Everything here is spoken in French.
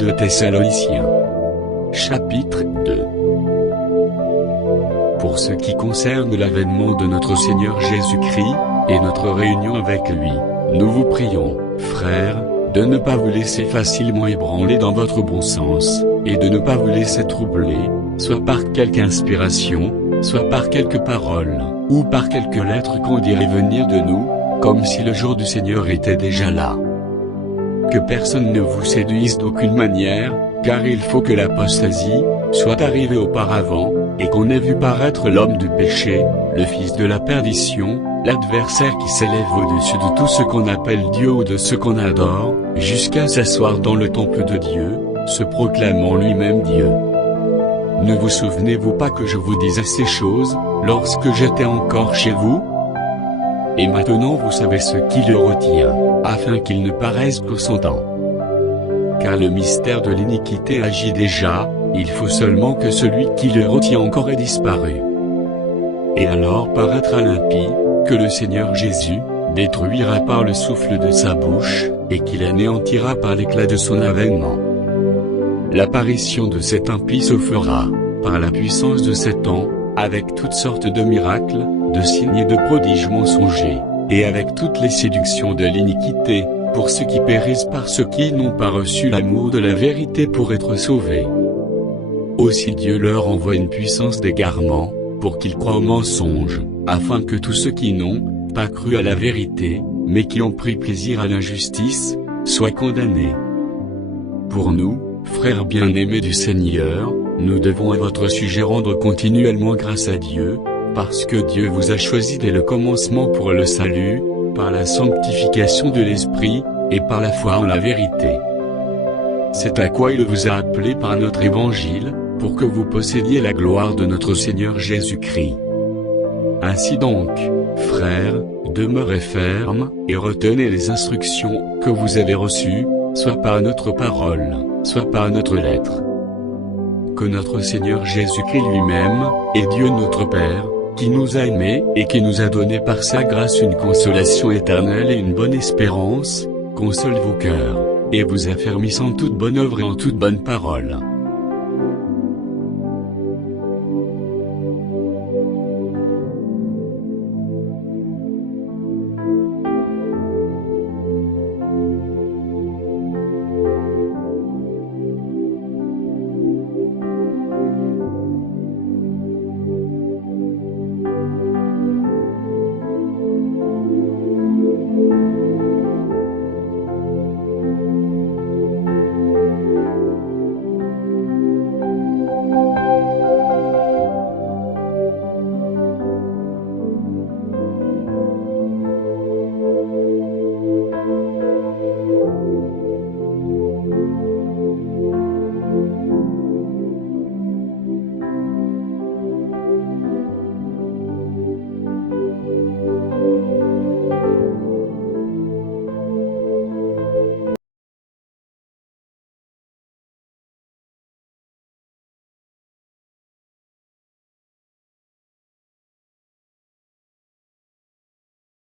2 Thessaloniciens. Chapitre 2. Pour ce qui concerne l'avènement de notre Seigneur Jésus-Christ, et notre réunion avec lui, nous vous prions, frères, de ne pas vous laisser facilement ébranler dans votre bon sens, et de ne pas vous laisser troubler, soit par quelque inspiration, soit par quelque parole, ou par quelque lettre qu'on dirait venir de nous, comme si le jour du Seigneur était déjà là. Que personne ne vous séduise d'aucune manière, car il faut que l'apostasie soit arrivée auparavant, et qu'on ait vu paraître l'homme du péché, le fils de la perdition, l'adversaire qui s'élève au-dessus de tout ce qu'on appelle Dieu ou de ce qu'on adore, jusqu'à s'asseoir dans le temple de Dieu, se proclamant lui-même Dieu. Ne vous souvenez-vous pas que je vous disais ces choses, lorsque j'étais encore chez vous? Et maintenant vous savez ce qui le retient, afin qu'il ne paraisse qu'au son temps. Car le mystère de l'iniquité agit déjà, il faut seulement que celui qui le retient encore ait disparu. Et alors paraîtra l'impie, que le Seigneur Jésus détruira par le souffle de sa bouche, et qu'il anéantira par l'éclat de son avènement. L'apparition de cet impie se fera, par la puissance de cet temps, avec toutes sortes de miracles, de signes et de prodiges mensongers, et avec toutes les séductions de l'iniquité, pour ceux qui périssent par ceux qui n'ont pas reçu l'amour de la vérité pour être sauvés. Aussi Dieu leur envoie une puissance d'égarement, pour qu'ils croient au mensonge, afin que tous ceux qui n'ont pas cru à la vérité, mais qui ont pris plaisir à l'injustice, soient condamnés. Pour nous, frères bien-aimés du Seigneur, nous devons à votre sujet rendre continuellement grâce à Dieu, parce que Dieu vous a choisi dès le commencement pour le salut, par la sanctification de l'Esprit, et par la foi en la vérité. C'est à quoi il vous a appelé par notre évangile, pour que vous possédiez la gloire de notre Seigneur Jésus-Christ. Ainsi donc, frères, demeurez fermes, et retenez les instructions que vous avez reçues, soit par notre parole, soit par notre lettre. Que notre Seigneur Jésus-Christ lui-même, et Dieu notre Père, qui nous a aimés, et qui nous a donné par sa grâce une consolation éternelle et une bonne espérance, console vos cœurs, et vous affermisse en toute bonne œuvre et en toute bonne parole.